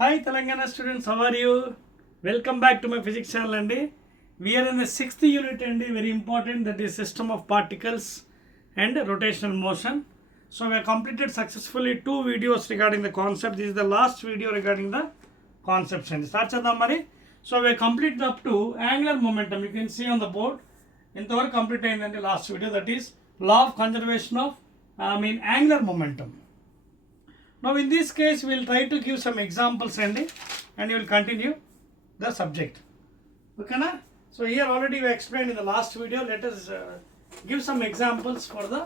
Hi Telangana students, how are you? Welcome back to my physics channel andi. We are in the 6th unit andi, very important, that is system of particles and rotational motion. So we have completed successfully 2 videos regarding the concept. This is the last video regarding the concepts and start chedam mari. So we have completed up to angular momentum. You can see on the board. Intavaru complete ayindandi last video, that is law of conservation of angular momentum. Now in this case we will try to give some examples and you will continue the subject. Okay na? So here already we explained in the last video. Let us give some examples for the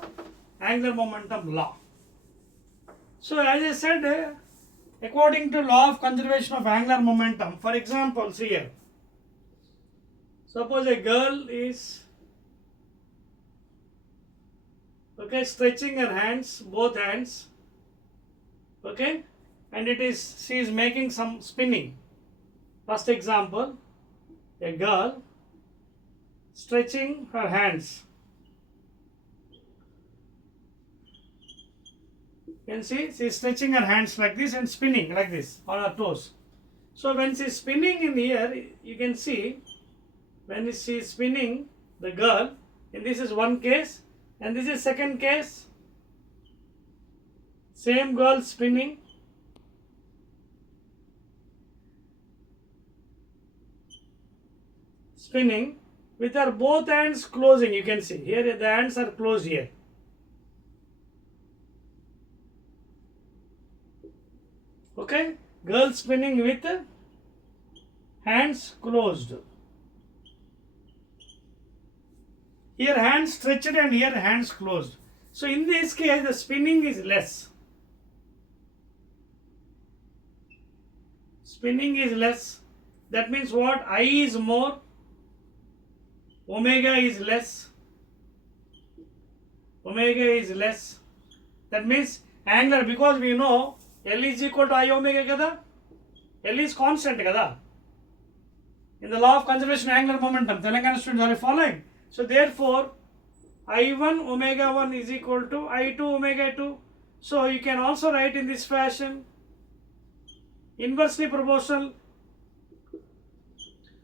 angular momentum law. So as I said, according to law of conservation of angular momentum, for example, see here, suppose a girl is stretching her hands, both hands, and she is making some spinning. First example, a girl stretching her hands. You can see she is stretching her hands like this and spinning like this on her toes. So when she is spinning in here, you can see when she is spinning, the girl, and this is one case, and this is second case. Same girl spinning. Spinning with her both hands closing. You can see here the hands are closed here. Okay, girl spinning with hands closed. Here hands stretched and here hands closed. So in this case the spinning is less. Spinning is less. That means what? I is more, omega is less. Omega is less. That means angular, because we know L is equal to I omega kada. L is constant kada. In the law of conservation of angular momentum, Telangana students are following. So therefore I1 omega 1 is equal to I2 omega 2. So you can also write in this fashion: inversely proportional.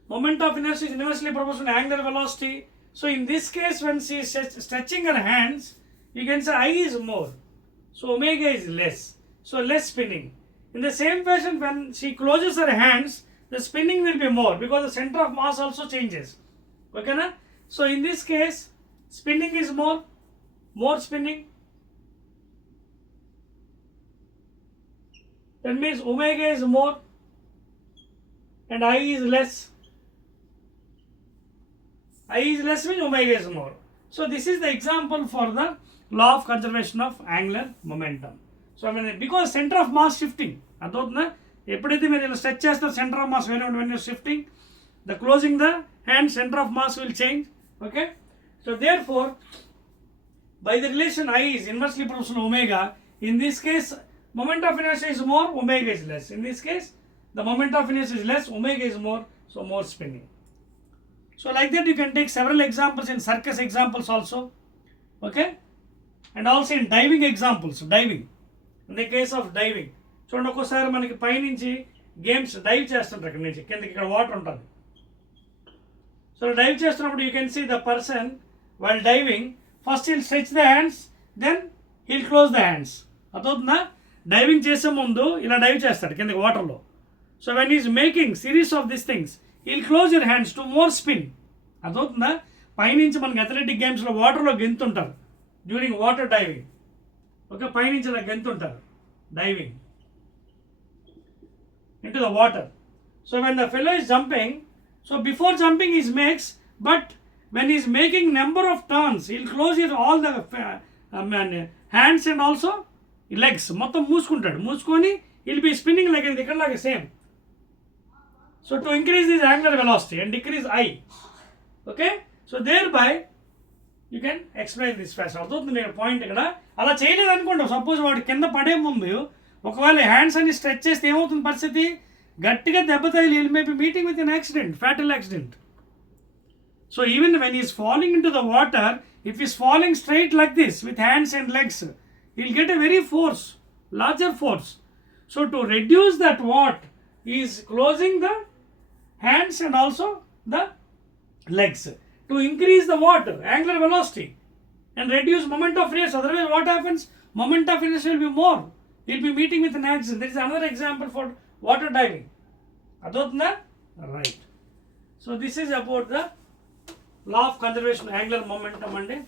Moment of inertia is inversely proportional to angular velocity. So in this case, when she is stretching her hands, you can say I is more, so omega is less, so less spinning. In the same fashion, when she closes her hands, the spinning will be more because the center of mass also changes. Okay na? So in this case, spinning is more spinning. That means omega is more and I is less. I is less means omega is more. So this is the example for the law of conservation of angular momentum. So because center of mass shifting, ఎప్పుడైతే మీరు ఇలా స్ట్రెచ్ చేస్తారు, center of mass when you're shifting, the closing the hand, center of mass will change. Okay, so therefore by the relation I is inversely proportional to omega, in this case moment of inertia is more, omega is less. In this case the moment of inertia is less, omega is more, so more spinning. So like that you can take several examples in circus examples also. Okay, and also in diving examples. Diving, in the case of diving, చూడండి ఒక్కోసారి మనకి పైనుంచి games dive చేస్తుంటారు, ఇక్కడ నుంచి కిందకి ఇక్కడ water ఉంటుంది. సో డైవ్ చేస్తున్నప్పుడు you can see the person while diving, first he'll stretch the hands, then he'll close the hands. అర్థవుతుందా? డైవింగ్ చేసే ముందు ఇలా డైవ్ చేస్తాడు కిందకి వాటర్లో. So when is making series of this things, he'll close your hands to more spin. అర్థవుతుందా? పైనుంచి మనకి అథ్లెటిక్ గేమ్స్లో వాటర్లో గెంతుంటారు డ్యూరింగ్ వాటర్ డైవింగ్. ఓకే, పైనుంచి ఇలా గెంతుంటారు diving into the water. So when the fellow is jumping, so before jumping he makes, but when he is making number of turns, he'll close his all the hands and also legs. మొత్తం మూసుకొని he'll be spinning like ఇక్కడ లాగా same. So to increase this angular velocity and decrease I. Okay, so thereby you can explain this fashion. అర్థవుతుంది మీకు పాయింట్. ఇక్కడ అలా చేయలేదు అనుకోండి, సపోజ్ వాడు కింద పడే ముందు ఒకవేళ హ్యాండ్స్ అన్ని స్ట్రెచ్ చేస్తే ఏమవుతుంది పరిస్థితి? గట్టిగా దెబ్బ తగిలి he'll may be meeting with an accident, fatal accident. So even when he's falling into the water, if he's falling straight like this with hands and legs, he'll get a very force, larger force. So to reduce that what? is closing the hands and also the legs to increase the what? Angular velocity and reduce moment of inertia. Otherwise what happens? Moment of inertia will be more. You'll be meeting with an accident. There is another example for water diving. Adotna? Right. So this is about the law of conservation of angular momentum and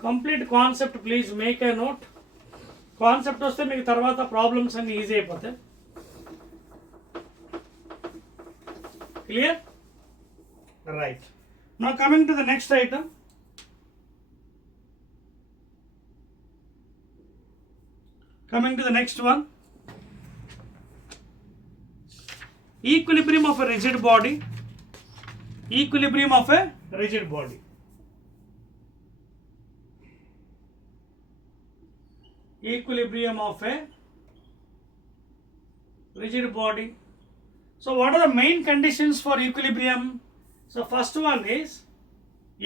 complete concept. Please make a note. Concept వస్తే మీకు తర్వాత ప్రాబ్లమ్స్ అన్ని ఈజీ అయిపోతాయి. Clear? Right. Now coming to the next item. Coming to the next one. Equilibrium of a rigid body. Equilibrium of a rigid body. Equilibrium of a rigid body. So what are the main conditions for equilibrium? So first one is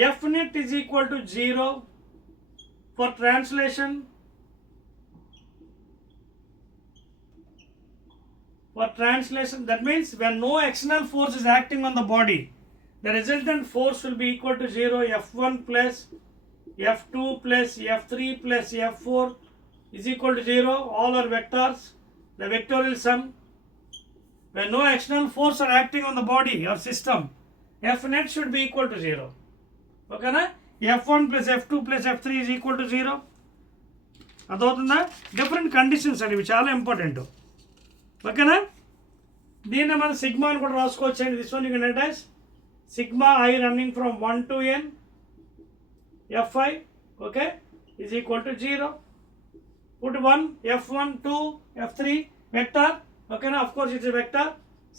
F net is equal to 0 for translation. For translation, that means when no external force is acting on the body, the resultant force will be equal to 0. F1 plus F2 plus F3 plus F4 is equal to 0. All are vectors. The vectorial sum. When no external force are acting on the body or system, F net should be equal to 0. Okay na? F1 plus F2 plus F3 is equal to 0. అదవుతుందా? Different conditions అండి, ఇవి చాలా ఇంపార్టెంట్. ఓకేనా? దీన్ని మనం sigma అని కూడా రాసుకోవచ్చండి. This one you can write as sigma I running from 1 to n Fi, okay, is equal to 0. Put 1, F1, 2, F3, vector, okay na? Of course it's a vector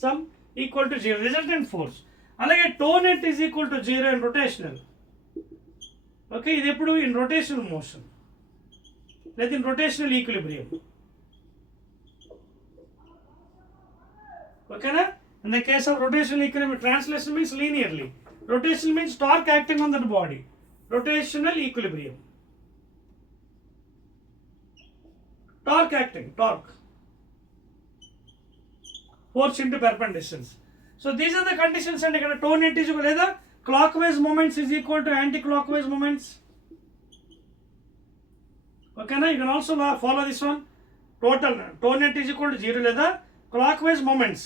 sum equal to 0. Resultant force. అలాగే tau net is equal to 0 in rotational. Okay, ఇది ఎప్పుడు in rotational motion లేదా in rotational equilibrium. ఓకేనా? In the case of rotational equilibrium, translation means linearly. Rotational means torque acting on that body. Rotational equilibrium. Torque acting, torque. Force into perpendicular distance. So these are the conditions and ikkada toe net is equal to clockwise moments is equal to anti-clockwise moments. Okay na? You can also follow this one. Total toe net is equal to 0 లేదా clockwise moments.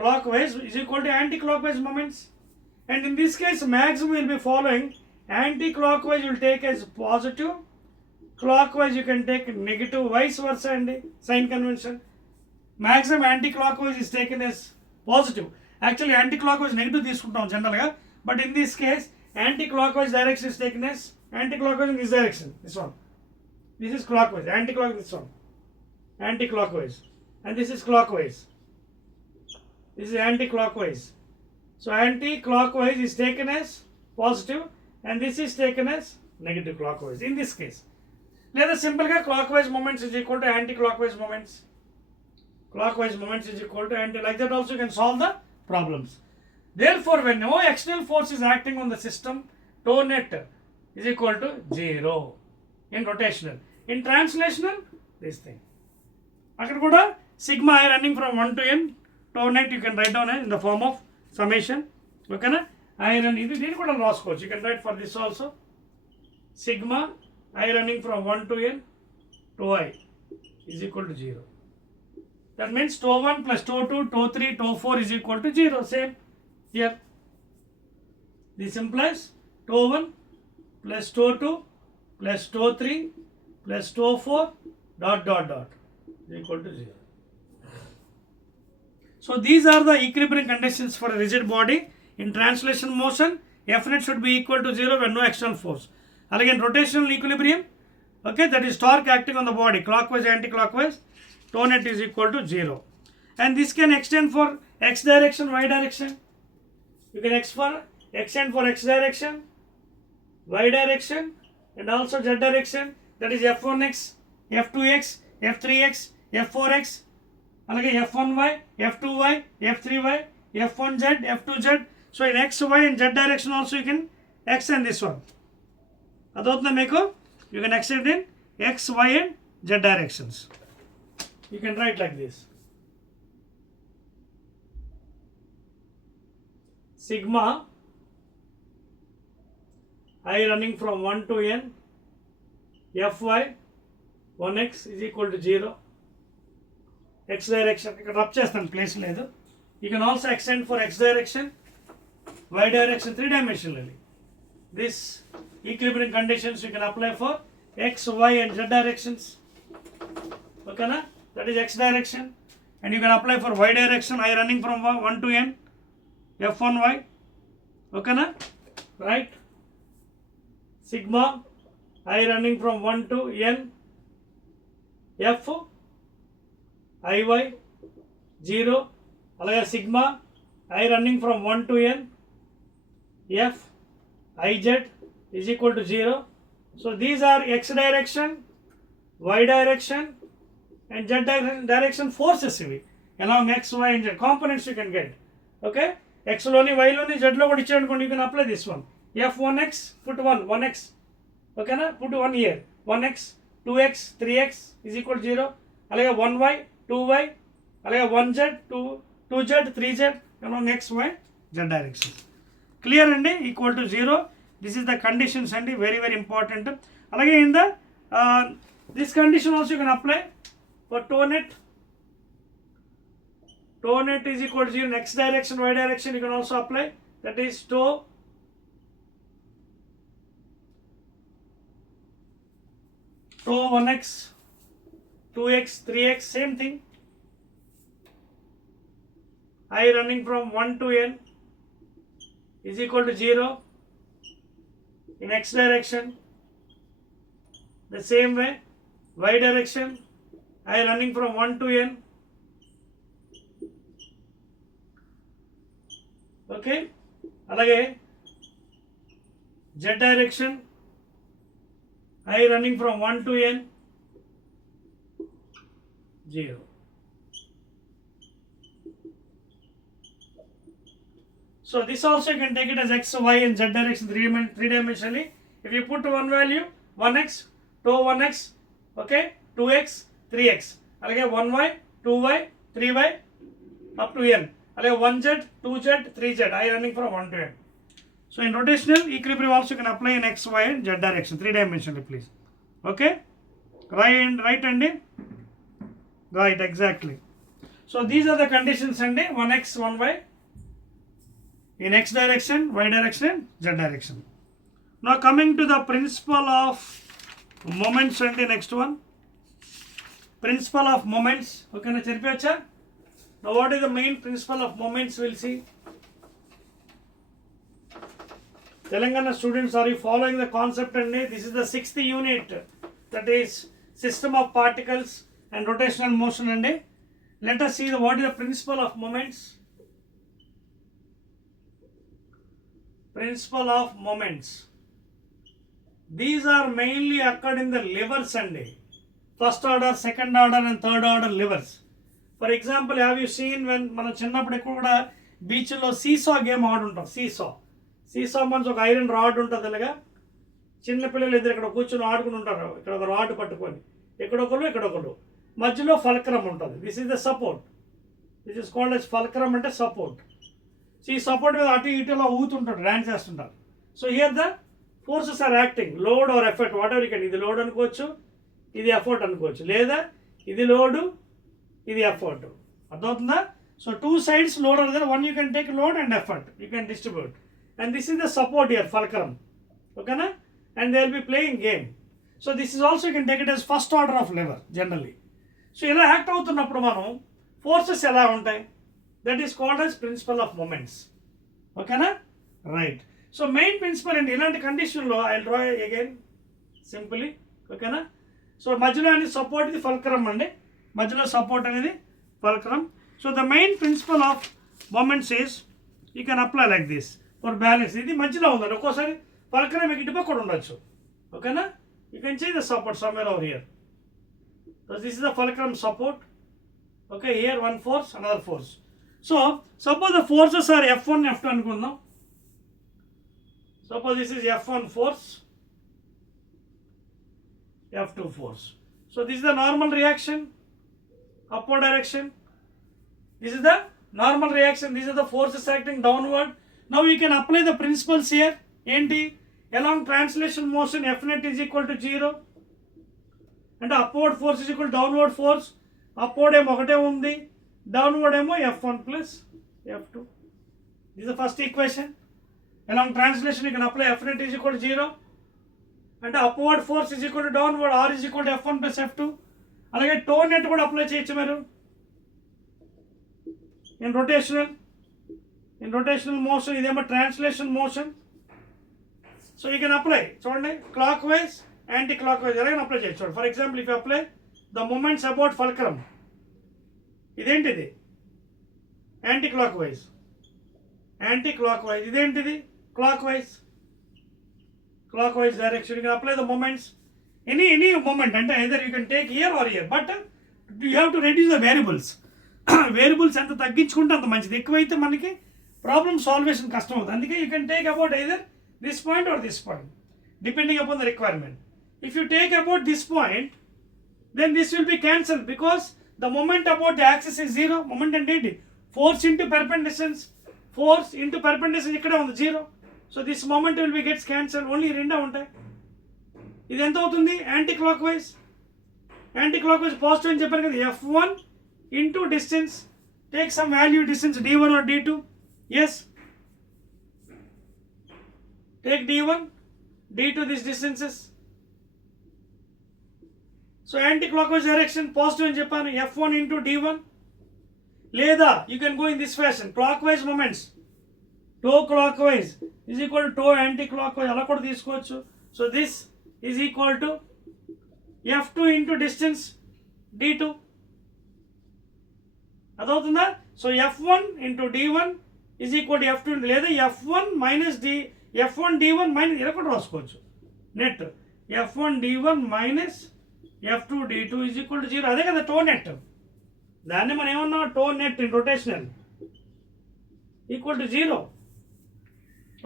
Clockwise is equal to anti-clockwise moments. And in this case maximum will be following anti-clockwise you will take as positive, clockwise you can take negative, vice versa and sign convention. Maximum anti-clockwise is taken as positive. Actually anti-clockwise negative తీసుకుంటాం జనరల్గా, but in this case anti-clockwise direction is taken as anti-clockwise in this direction. This one. This is clockwise. Anti-clockwise this one. Anti-clockwise. And this is clockwise. This is anti-clockwise. So anti-clockwise is taken as positive and this is taken as negative clockwise in this case. లేదా సింపుల్గా clockwise moments is equal to anti-clockwise moments. Clockwise moments is equal to anti. Like that also you can solve the problems. Therefore, when no external force is acting on the system, toe net is equal to 0 in rotational. In translational, this thing. అక్కడ కూడా sigma I running from 1 to n, toe net you can write down in the form of summation. ఓకేనా? I run ఇది దీన్ని కూడా రాసుకోవచ్చు. You can write for this also. Sigma I running from 1 to n, toe I is equal to 0. That means toe 1 plus toe 2, toe 3, toe 4 is equal to 0. Same here. This implies toe 1 plus toe 2 plus toe 3 plus toe 4 dot dot dot is equal to 0. So these are the equilibrium conditions for a rigid body. In translation motion, F net should be equal to 0 when no external force. Again, rotational equilibrium, okay, that is torque acting on the body, clockwise, anti-clockwise, toe net is equal to 0. And this can extend for x direction, y direction. You can extend for x direction, y direction, and also z direction. That is f1x, f2x, f3x, f4x, అలాగే f1y, f2y, f3y, f1z, f2z. So in x, y and z direction also you can extend this one. అదవుతుందా మీకు? You can extend in x, y and z directions. You can write like this. sigma I running from 1 to n fy 1x is equal to 0. X direction ఇక్కడ రబ్ చేస్తాను, ప్లేస్ లేదు. You can also extend for x direction, y direction, 3 dimensionally. This equilibrium conditions you can apply for x, y and z directions. Okay na? That is x direction. And you can apply for y direction, I running from 1 to n f1y. Okay na? Right? Sigma I running from 1 to n f iy 0. అలాగే sigma I running from 1 to n f iz is equal to 0. So these are x direction, y direction and z direction forces along x, y and z components you can get. Okay, x loni, y loni, z lo kuda ichcharu, you can apply this one. f1x, put 1x. Okay na, put 1 here, 1x 2x 3x is equal to 0. అలాగే 1y 2y, అలాగే 1z 2z 3z along x, y, z direction. Clear అండి, equal to 0. This is the conditions అండి, very very important. అలాగే in the this condition also you can apply for toe net. Toe net is equal to 0 in x direction, y direction you can also apply. That is toe 1x 2x 3x, same thing. I running from 1 to n is equal to 0 in x direction. The same way, y direction, I running from 1 to n. Okay, alage z direction, I running from 1 to n 0. So this also you can take it as x, y and z direction 3 dimensionally. If you put one value 1x, toe 1x, okay, 2x, 3x, alage 1y, 2y, 3y up to n, alage 1z, 2z, 3z, I running from 1 to n. So in rotational equilibrium also you can apply in x, y and z direction 3 dimensionally, please. Okay, right and right, exactly. So these are the conditions and 1x 1y in x direction, y direction, z direction. Now coming to the principle of moments and the next one, principle of moments. Okay na cheripacha. Now what is the main principle of moments, we'll see. Telangana students, are you following the concept? And this is the 6th unit, that is system of particles and rotational motion. And let us see what is the principle of moments. Principle of moments. These are mainly occurred in the levers and first order, second order and third order levers. For example, have you seen when mana chinnappudu ekkuda beach lo seesaw game ఆడుంటాం. seesaw means ఒక iron rod ఉంటుంది. అలాగా చిన్న పిల్లలు ఇద్దరు ఇక్కడ కూర్చొని ఆడుకుని ఉంటారు. ఇక్కడ ఒక రాడ్ పట్టుకొని ఎక్కడొకరు మధ్యలో ఫల్క్రమ్ ఉంటుంది. This is the support. This is called as fulcrum, అంటే సపోర్ట్. సో ఈ సపోర్ట్ మీద అటు ఇటులో ఊతుంటాడు, డాన్స్ చేస్తుంటారు. So here the forces are acting, load or effort, whatever you can. ఇది లోడ్ అనుకోవచ్చు, ఇది ఎఫర్ట్ అనుకోవచ్చు, లేదా ఇది లోడు, ఇది ఎఫర్ట్. అర్థమవుతుందా? So two sides load are there, one you can take load and effort, you can distribute. And this is the support here, fulcrum. ఓకేనా? And they will be playing game. So this is also you can take it as first order of lever generally. So ఇలా act అవుతున్నప్పుడు మనం forces ఎలా ఉంటాయి, that is called as principle of moments. ఓకేనా? Right. So main principle అండి. ఇలాంటి కండిషన్లో I draw again simply. ఓకేనా? సో మధ్యలో అనేది సపోర్ట్, ఇది ఫల్క్రమ్ అండి. మధ్యలో సపోర్ట్ అనేది fulcrum. So the main principle of moments is you can apply like this for balance. ఇది మధ్యలో ఉందండి. ఒక్కోసారి ఫల్క్రమ్ ఇటుపక్క కూడా ఉండొచ్చు. ఓకేనా? You can see the support somewhere over here. So this is the fulcrum support. Okay, here one force, another force. So suppose the forces are F1, F2 అనుకుందాం. Suppose this is F1 force, F2 force. So this is the normal reaction, upward direction. This is the normal reaction. These are the forces acting downward. Now you can apply the principles here. Enti along translation motion F net is equal to 0 and upward force is equal to downward force. Upward emo ఒకటే ఉంది, downward emo F1 plus F2. This is the first equation. Along translation you can apply F net is equal to 0 and upward force is equal to downward R is equal to F1 plus F2. అలాగే tau net కూడా అప్లై చేయొచ్చు మీరు in rotational motion. ఇదేమో translation motion. So you can apply చూడండి clockwise anti clockwise ఎలాగైనా apply చేయొచ్చు. For example if you apply the moments about fulcrum, ఇదేంటిది anti clockwise, ఇదేంటిది clockwise direction. You can apply the moments any moment అంటే either you can take here or here, but you have to reduce the variables. Variables ఎంత తగ్గించుకుంటే అంత మంచిది. ఎక్కువైతే మనకి problem salvation కష్టం అవుతుంది. అందుకే you can take about either this point or this point depending upon the requirement. If you take about this point then this will be cancelled because the moment about the axis is 0. Moment అంటే ఏంటి? Force into perpendicular ఇక్కడే ఉంది 0. So this moment will be gets cancelled. Only రెండే ఉంటాయి. ఇది ఎంత అవుతుంది? Anti clockwise positive అని చెప్పారు కదా. F1 into distance, take some value distance d1 or d2. Yes, take d1 d2 these distances. So anti-clockwise direction positive అని చెప్పాను, F1 into D1. లేదా you can go in this fashion, clockwise moments toe clockwise is equal to toe anti-clockwise అలా కూడా తీసుకోవచ్చు. So this is equal to F2 into distance D2. అదవుతుందా? So F1 into D1 is equal to F2 లేదా F1 minus F1 D1 minus ఇలా కూడా రాసుకోవచ్చు. Net F1 D1 minus F2 D2 is equal to 0. అదే కదా to net. దాన్ని మనం ఏమన్నా tau net in rotational equal to 0.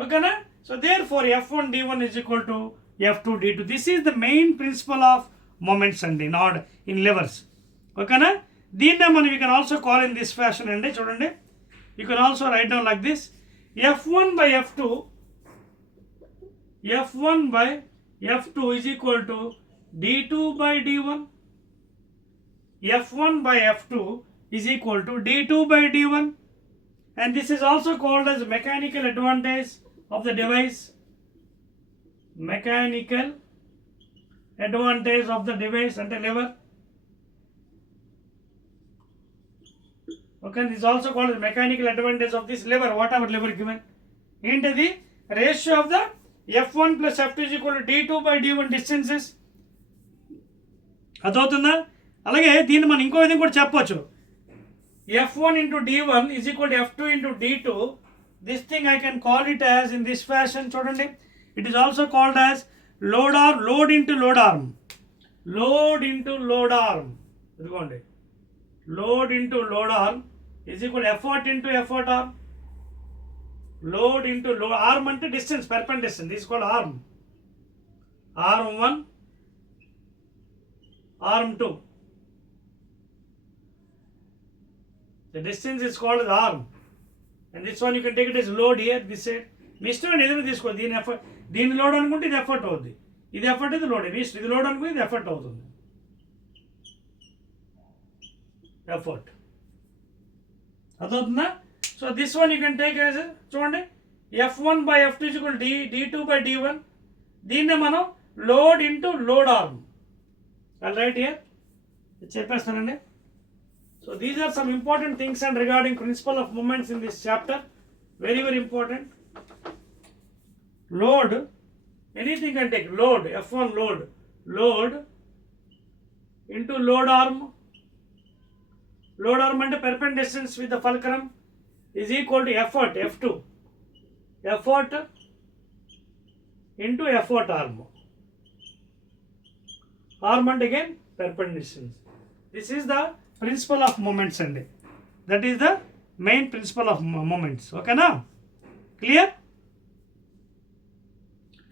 ఓకేనా? So therefore F1 D1 is equal to F2 D2. This is the main principle of moments అండి, not in levers. ఓకేనా? దీన్నే మనం you can also call in this fashion అండి. చూడండి, you can also write down like this. F1 by F2 is equal to d2 by d1. F1 by F2 is equal to d2 by d1, and this is also called as mechanical advantage of the device. Mechanical advantage of the device and the lever. Okay, this is also called as mechanical advantage of this lever, whatever lever given. Into the ratio of the F1 plus F2 is equal to d2 by d1 distances. అదవుతుందా? అలాగే దీన్ని మనం ఇంకో విధంగా కూడా చెప్పవచ్చు. F1 into D1 is equal to F2 into D2. This thing I can call it as in this fashion. చూడండి, it is also called as load into load arm. ఇదిగోండి, load into load arm is equal to effort into effort arm. Load into load arm అంటే distance, perpendicular distance. This is called arm. Arm 1, arm 2. The distance is called as arm, and this one you can take it as load here. This side మీ ఇష్టం ఏదైనా తీసుకోవాలి. దీని లోడ్ అనుకుంటే ఇది effort అవుతుంది, ఇది ఎఫర్ట్ ఇది లోడ్. ఇది లోడ్ అనుకుంటే ఇది ఎఫర్ట్ అవుతుంది. ఎఫర్ట్ అదవుతుందా? So this one you can take as చూడండి F1 by F2 is equal to D2 by D1. దీన్నే మనం load into load arm. I'll write here. చెప్పేస్తానండి. So these are some important things and regarding principle of moments in this chapter. Very important. Load, anything can take. Load, F1 load into load arm. Load arm and perpendicular distance with the fulcrum is equal to effort, F2. Effort into effort arm. Arm and again perpendicular distance. This is the principle of moments and that is the main principle of moments. Okay na? Clear?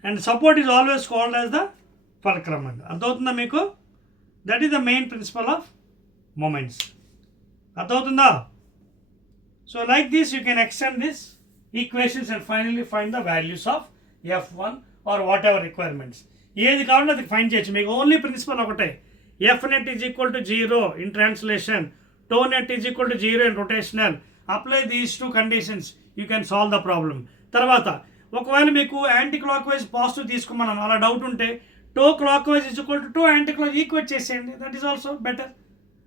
And support is always called as the fulcrum. అర్థమవుతుందా మీకు? That is the main principle of moments. అర్థమవుతుందా? So like this you can extend this equations and finally find the values of F1 or whatever requirements. ఏది కావాలంటే అది find చేయొచ్చు. మీకు only principle ఒకటే, F net is equal to 0 in translation, tau net is equal to 0 in rotational. Apply these 2 conditions, you can solve the problem. తర్వాత ఒకవేళ మీకు anti clock wise positive తీసుకోమన్నాను, అలా డౌట్ ఉంటే tau clockwise is equal to tau anti clock equate చేసేయండి, that is also better.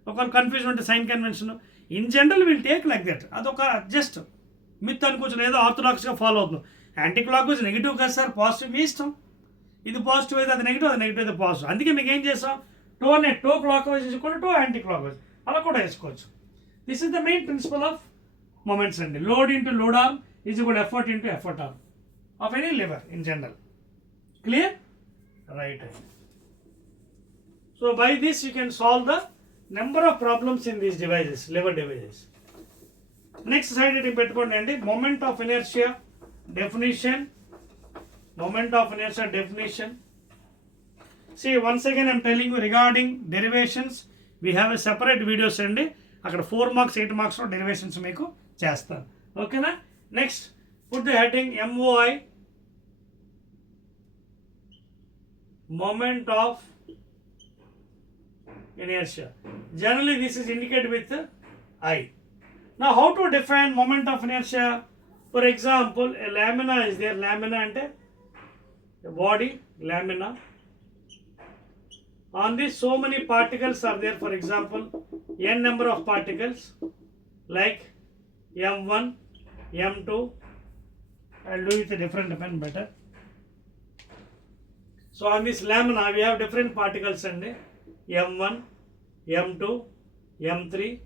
ఒకవేళ confusion ఉంటే sign convention in general will take like that. అదొక జస్ట్ మిత్ అనుకోవచ్చు, ఏదో ఆర్థోడాక్స్గా ఫాలో అవుతుంది. యాంటీ క్లాక్ వైజ్ నెగిటివ్ కదా సార్, పాజిటివ్ మీ ఇష్టం. ఇది పాజిటివ్ అయితే అది నెగిటివ్, అది నెగిటివ్ అయితే పాజిటివ్. అందుకే మీకు ఏం చేస్తాం, to clockwise is equal to anti clock wise అలా కూడా వేసుకోవచ్చు. This is the main principle of moments అండి. Load into load arm is equal effort into effort arm of any lever in general. Clear? Right. So by this you can solve the number of problems in these devices, lever devices. Next side ఇది పెట్టుకోండి అండి, moment of inertia definition. Moment of inertia definition. See, once again I am telling you regarding derivations, we have a separate videos అండి. అక్కడ 4 marks 8 marks లో డెరివేషన్స్ మీకు చేస్తాను, ఓకేనా? Next put the heading MOI, moment of inertia. Generally this is indicated with I. Now how to define moment of inertia? For example, a lamina is there. Lamina అంటే body, lamina. On this so many particles are there. For example, n number of particles like M1, M2. I'll do it with a different pen better. So on this lamina we have different particles and M1, M2, M3,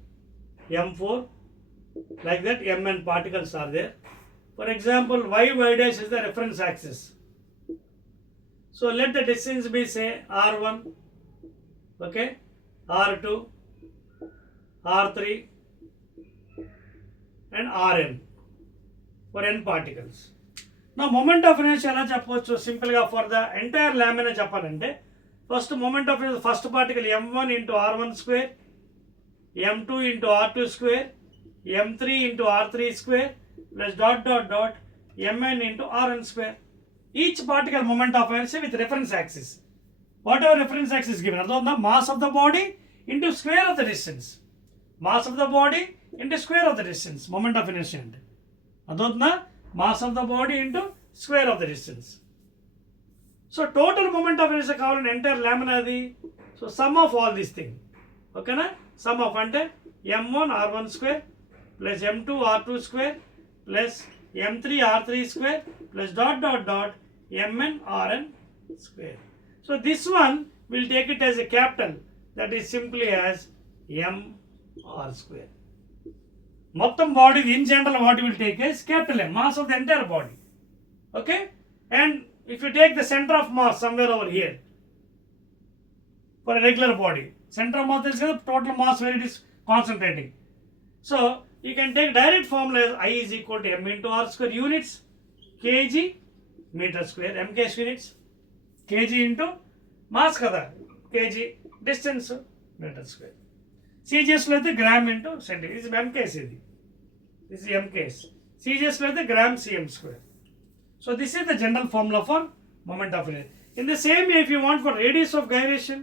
M4, like that Mn particles are there. For example, y dash is the reference axis. So let the distance be say R1, okay, R2, R3 and Rn for n particles. Now moment of inertia ఎలా చెప్పవచ్చు సింపుల్గా for the entire lamina చెప్పాలంటే first moment of inertia first particle m1 into r1 square, m2 into r2 square, m3 into r3 square plus dot dot dot mn into rn square. Each particle moment of inertia with reference axis. Whatever reference axis is given, the mass of the body into square of the distance. Mass of the body into square of the distance. Moment of inertia. Adotna mass of the body into square of the distance. So total moment of inertia kavalante entire lamina adi. So sum of all these things. Okay na? Sum of ante m1 r1 square plus m2 r2 square plus m3 r3 square plus dot dot dot mn rn square. So this one will take it as a capital, that is simply as m r square. Mottam body in general what you will take as capital M, mass of the entire body. Okay, and if you take the center of mass somewhere over here for a regular body, center of mass is the total mass where it is concentrating. So you can take direct formula as I is equal to m into r square, units kg meter square, mk units, kg into mass kada, kg distance meter square. CGS lo aithe gram into centimeter, this is mks idi, this is mks. CGS lo aithe gram cm square. So this is the general formula for moment of inertia. In the same way, if you want for radius of gyration,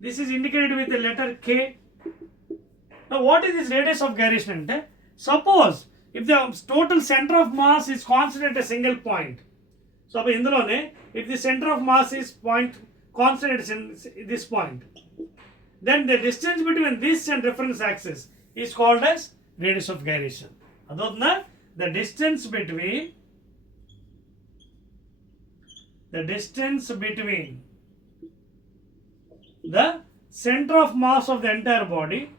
this is indicated with the letter K. Now what is this radius of gyration? Suppose if the total center of mass is constant at a single point. So if the center of mass is constant at this point, then the distance between this and reference axis is called as radius of gyration. Adotna the distance between the center of mass of the entire body,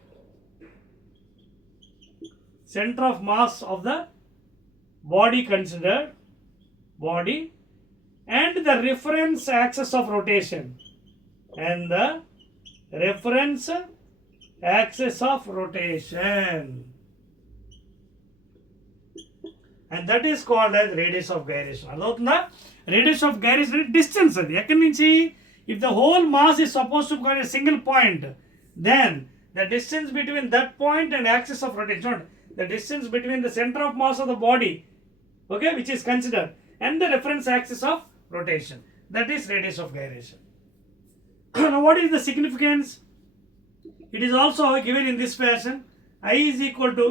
center of mass of the body considered, body, and the reference axis of rotation, and the reference axis of rotation, and that is called as radius of gyration. Adotna radius of gyration distance adi ekkadi nunchi. If the whole mass is supposed to go at a single point, then the distance between that point and axis of rotation, the distance between the center of mass of the body, okay, which is considered, and the reference axis of rotation, that is radius of gyration. Now what is the significance? It is also given in this fashion: I is equal to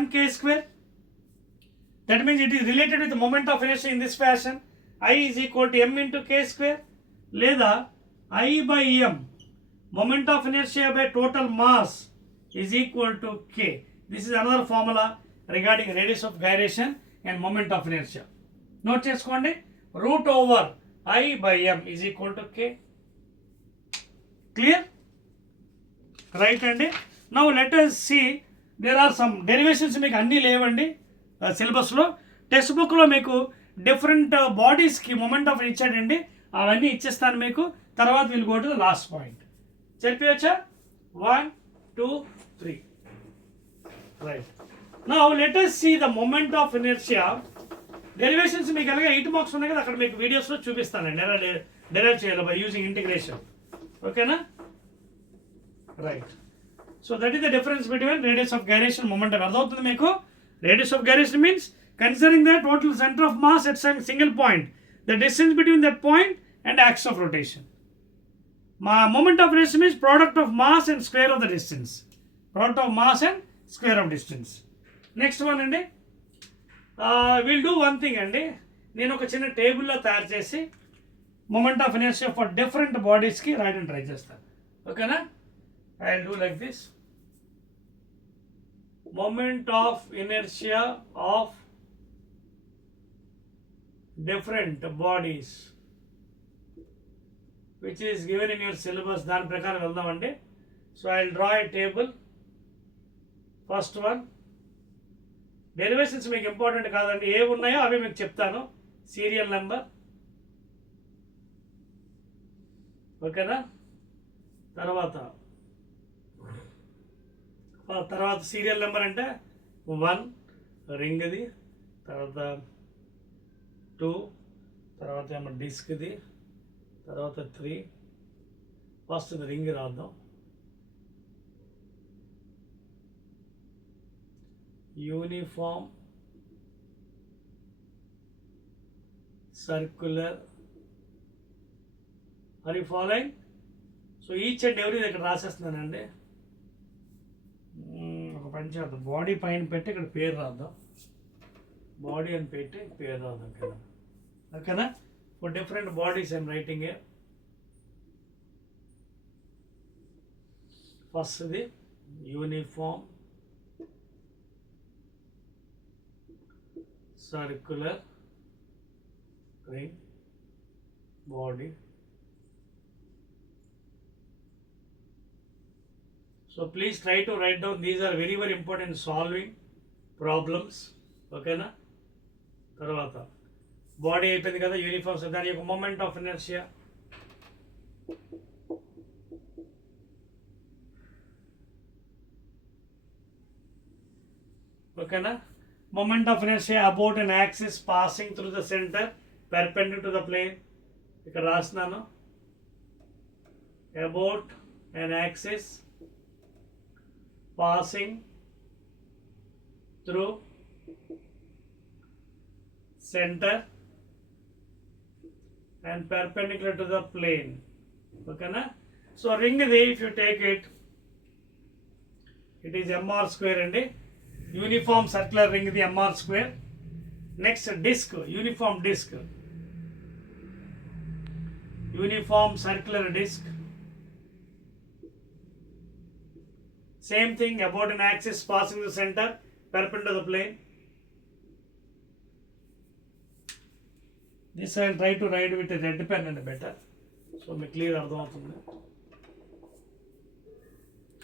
mk square. That means it is related with the moment of inertia in this fashion: I is equal to m into k square, లేదా I by m, moment of inertia by total mass, is equal to k. This is another formula regarding radius of gyration and moment of inertia. Note చేసుకోండి, root over I by m is equal to k. Clear? Right అండి. Now let us see, there are some derivations మీకు అన్నీ లేవండి సిలబస్లో. టెక్స్ట్ బుక్లో మీకు డిఫరెంట్ బాడీస్కి moment of ఇచ్చాడండి, అవన్నీ ఇచ్చేస్తాను మీకు. తర్వాత will go to the last point. చెప్పవచ్చా? 1 2 3. Right. Now let us see the moment of inertia. Derivations మీకు ఎలాగ 8 మార్క్స్ ఉన్నాయి కదా, అక్కడ మీకు వీడియోస్లో చూపిస్తానండి ఎలా డెరైవ్ చేయాలి బై యూజింగ్ ఇంటిగ్రేషన్. ఓకేనా? Right. So that is the difference between radius of gyration, momentum. అర్థమవుతుంది మీకు? Radius of gyration means considering the total centre of mass at single point, the distance between that point and axis of rotation. మా moment of inertia means product of mass and square of the distance. Product of mass and square of distance. Next one అండి, will do one thing అండి. నేను ఒక చిన్న టేబుల్లో తయారు చేసి moment of inertia for different బాడీస్కి రాయడానికి ట్రై చేస్తాను. ఓకేనా? I will do like this. Moment of inertia of different bodies which is given in your syllabus. దాని ప్రకారం వెళ్దామండి. So I will draw A table. First one, derivations మీకు ఇంపార్టెంట్ కాదండి, ఏవి ఉన్నాయో అవి మీకు చెప్తాను. సీరియల్ నెంబర్, ఓకేనా? తర్వాత సీరియల్ నెంబర్ అంటే 1 రింగ్ది, తర్వాత 2, తర్వాత ఏమో డిస్క్ది, తర్వాత 3. ఫస్ట్ రింగ్ రాద్దాం. Uniform circular. Are you following? So each and every ఇక్కడ రాసేస్తున్నానండి. ఒక పని చేద్దాం, బాడీ పైన పెట్టి ఇక్కడ పేరు రాద్దాం. బాడీ అని పెట్టి పేరు రాద్దాం కదా. ఓకేనా? For different bodies I'm writing a. ఫస్ట్ది uniform circular ring body. So please try to write down, these are very very important in solving problems. ఓకేనా? తర్వాత బాడీ అయిపోయింది కదా, యూనిఫామ్స్, దాని యొక్క మొమెంట్ ఆఫ్ ఇనర్షియా. ఓకేనా? Moment of inertia about an axis passing through the centre perpendicular to the plane. ఇక్కడ రాస్తున్నాను, about an axis passing through center and perpendicular to the plane. Okay na? So ring is, if you take it, it is mr square and uniform circular ring is mr square. Next disc, uniform disc, uniform circular disc. Same thing, about an axis passing the center perpendicular to the plane. This I will try to write with a red pen and better, so make clear అర్థమవుతుంది.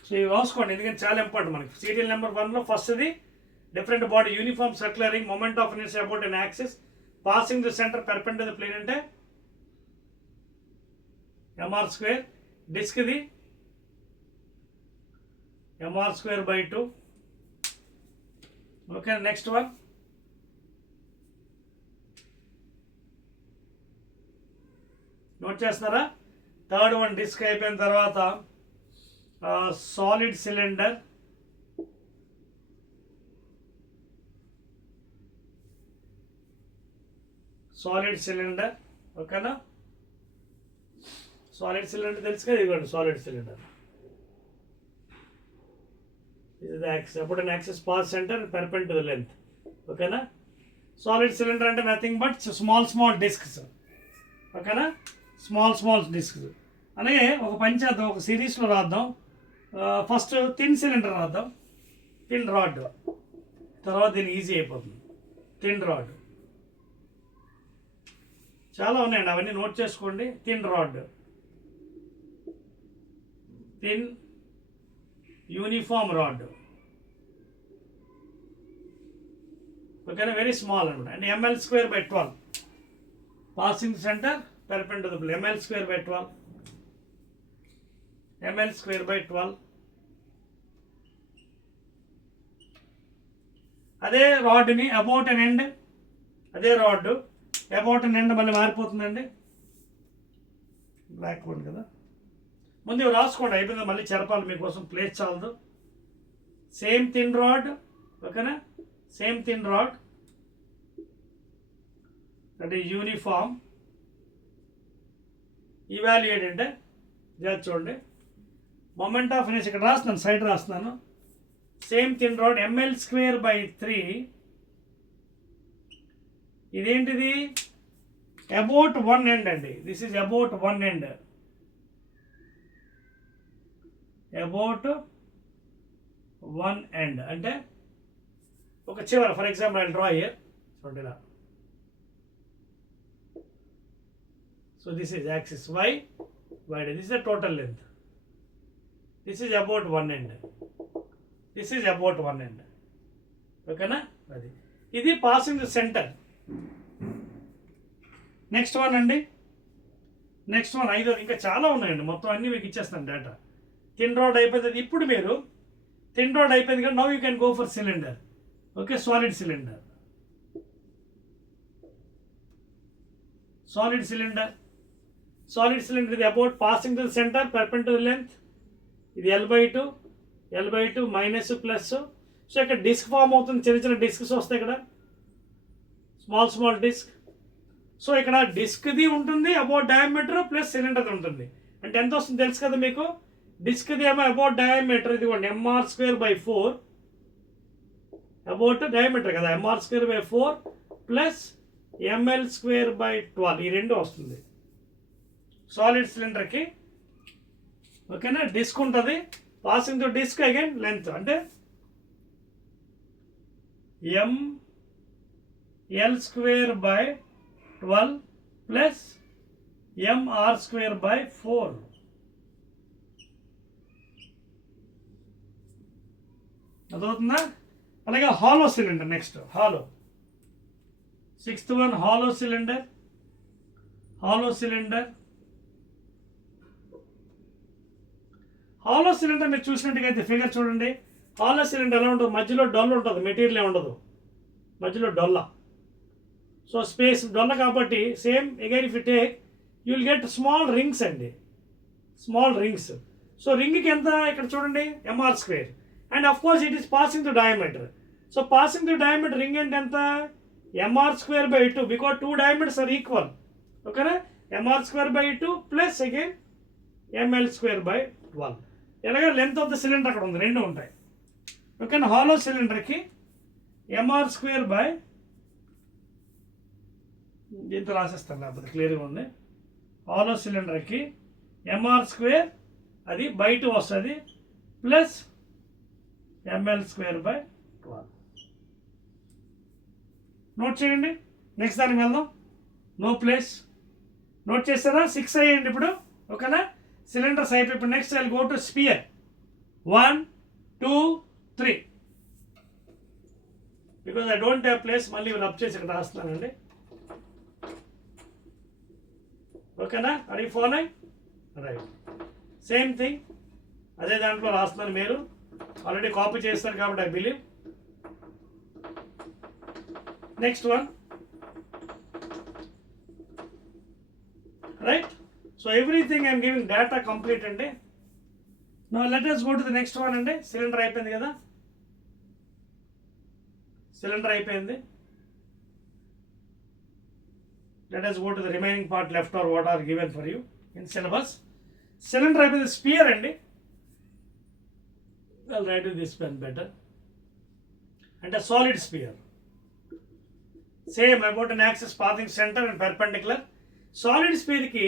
సో ఇవి రాసుకోండి, ఎందుకంటే చాలా ఇంపార్టెంట్ మనకి. Serial number 1లో ఫస్ట్ది different body uniform circular ring, moment of inertia about an axis passing the center perpendicular to the plane అంటే mr square. డిస్క్ది mr square by 2. Okay, next one. Note చేస్తారా? థర్డ్ వన్ డిస్క్ అయిపోయిన తర్వాత solid cylinder, ఓకేనా. Solid cylinder తెలుసు కదా, ఇదిగోండి solid cylinder. ఇది ద యాక్సిస్, అప్పుడు axis pass center perpend to the length, ఓకేనా. సాలిడ్ సిలిండర్ అంటే నథింగ్ బట్ స్మాల్ డిస్క్స్, ఓకేనా, స్మాల్ డిస్క్స్. అలాగే ఒక పని చేద్దాం, ఒక సిరీస్లో రాద్దాం. ఫస్ట్ థిన్ సిలిండర్ రాద్దాం, థిన్ రాడ్, తర్వాత దీన్ని ఈజీ అయిపోతుంది. థిన్ రాడ్ చాలా ఉన్నాయండి, అవన్నీ నోట్ చేసుకోండి. Thin rod, thin uniform rod, ఓకేనా, వెరీ స్మాల్ అనమాట. And ml²/12 passing centre perpendicular, ml²/12, ml²/12. అదే రాడ్ని అబౌట్ అన్ ఎండ్, అదే రాడ్ అబౌట్ అన్ ఎండ్ మళ్ళీ మారిపోతుందండి. బ్లాక్ బోర్డ్ కదా, ముందు రాసుకోండి, అయిపోయింది, మళ్ళీ చెరపాలి మీకోసం, ప్లేస్ చాలదు. సేమ్ థిన్ రాడ్, ఓకేనా, సేమ్ థిన్ రాడ్, అంటే యూనిఫామ్. ఈవాల్యుయేట్ అంటే జాగ్రత్త చూడండి, మొమెంట్ ఆఫ్ ఇనర్షియా ఇక్కడ రాస్తున్నాను, సైడ్ రాస్తున్నాను. Same thin rod ml²/3. ఇదేంటిది, అబౌట్ వన్ ఎండ్ అండి. This is about one end, about one end అంటే ఒక చివర. For example I draw here, చూడండి ఇలా. So this is axis wide, this is the total length, this is about one end, this is about one end, ఓకేనా. అది ఇది passing the centre. Next one అండి, next one 5. ఇంకా చాలా ఉన్నాయండి, మొత్తం అన్నీ మీకు ఇచ్చేస్తాను డేటా. థిన్ రాడ్ అయిపోతుంది. ఇప్పుడు మీరు థిన్ రాడ్ అయిపోయింది కదా, now you can go for cylinder, okay. Solid cylinder, ఇది about passing to the center perpendicular length. ఇది L/2 మైనస్ ప్లస్. సో ఇక్కడ డిస్క్ ఫామ్ అవుతుంది, చిన్న డిస్క్స్ వస్తాయి ఇక్కడ, స్మాల్ డిస్క్. సో ఇక్కడ డిస్క్ది ఉంటుంది అబౌట్ డయామీటర్ ప్లస్ సిలిండర్ ఉంటుంది. అంటే ఎంత వస్తుంది తెలుసు కదా మీకు. డిస్క్ది ఏమో అబౌట్ డయామీటర్, ఇదిగోండి mr²/4, అబౌట్ డయామీటర్ కదా, mr²/4 ప్లస్ ml²/12, ఈ రెండు వస్తుంది సాలిడ్ సిలిండర్కి, ఓకేనా. డిస్క్ ఉంటుంది, passing to disc again length అంటే ml²/12 ప్లస్ mr²/4. అదవుతుందా. అలాగే hollow cylinder, next hollow, 6th one hollow cylinder. Hollow cylinder మీరు చూసినట్టుగా అయితే ఫిగర్ చూడండి. హాలో సిలిండర్ ఎలా ఉంటుంది, మధ్యలో డొల్ల ఉంటుంది, మెటీరియల్ ఉండదు, మధ్యలో డొల్ల. సో స్పేస్ డొల్ల కాబట్టి same again if you take you will get small rings అండి, స్మాల్ రింగ్స్. సో రింగ్కి ఎంత ఇక్కడ చూడండి mr², and of course it is passing to diameter. So passing to diameter ring అంటే ఎంత, mr²/2, because 2 diameters are equal, ఓకేనా. mr²/2 plus again ml²/12. ఎలాగ length of the cylinder అక్కడ ఉంది, రెండు ఉంటాయి, ఓకేనా. హాలో సిలిండర్కి mr², దీంతో రాసేస్తాను లేకపోతే క్లియర్గా ఉంది. హాలో సిలిండర్కి mr², అది బయట వస్తుంది, ప్లస్ ml²/12. నోట్ చేయండి. నెక్స్ట్ దానికి వెళ్దాం. నో ప్లేస్ నోట్ చేస్తారా, 6 అయ్యండి ఇప్పుడు, ఓకేనా. సిలిండర్స్ అయిపోయి ఇప్పుడు next I go to sphere. 1 2 3 because I don't have place, మళ్ళీ రబ్ చేసి ఇక్కడ రాస్తున్నానండి, ఓకేనా. అది ఫోన్ రైట్, సేమ్ థింగ్ అదే దాంట్లో రాస్తున్నాను, మీరు ఆల్రెడీ కాపీ చేస్తారు కాబట్టి I believe. Next one, right. So everything I'm giving data complete అండి. Now let us go to the next one అండి. సిలిండర్ అయిపోయింది కదా, సిలిండర్ అయిపోయింది. Let us go to the remaining part left or what are given for you in syllabus. Cylinder అయిపోయింది. స్పియర్ అండి. I'll write with this pen better. And a solid sphere. Same about an axis passing center and perpendicular. Solid sphere ki